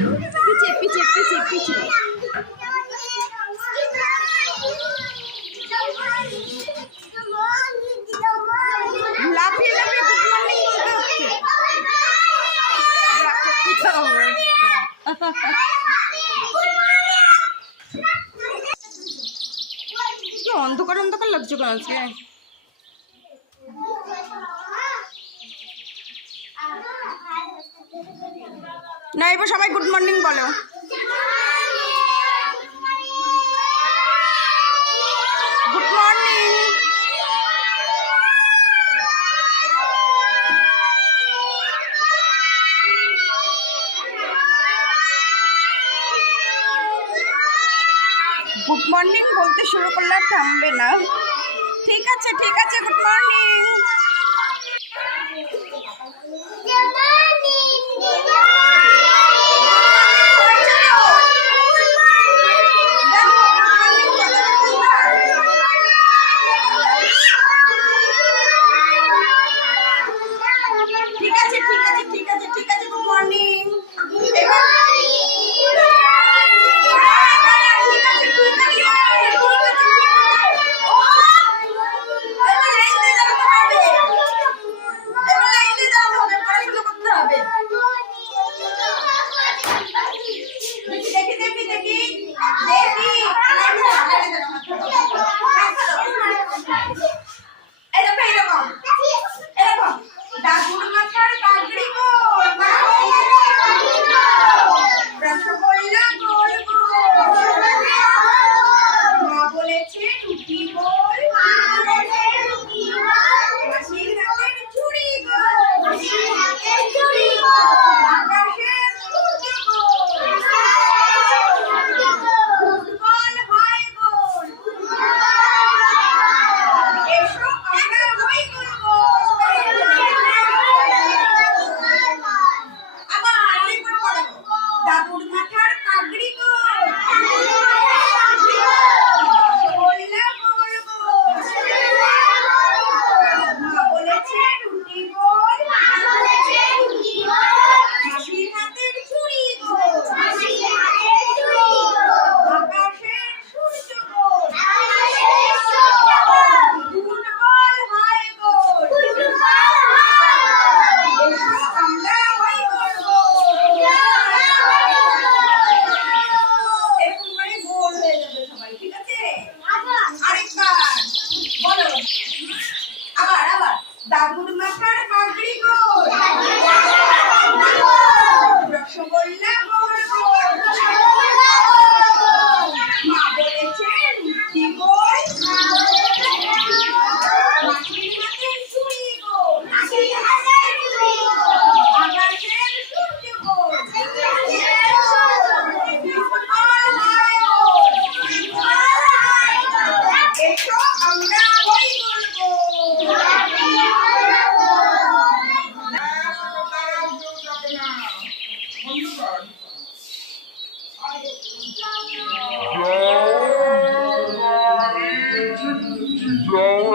पीछे पीछे पीछे पीछे लाफिए लाफिए गुड मॉर्निंग बोलते হচ্ছে অন্ধকার অন্ধকার লাগছে কেন আজকে না এবার সবাই গুড মর্নিং বলো গুড মর্নিং গুড মর্নিং বলতে শুরু করলে থামবে না ঠিক আছে গুড মর্নিং ঠিক আছে গুড মর্নিং দাদুর মাথার পাগড়ি গোল রসগোল্লা গোল গোল মা বলেছে রুটি গোল মাটির হাতের চুড়ি গোল আকাশের সূর্য গোল এসো আমরা হই গোল গোল Go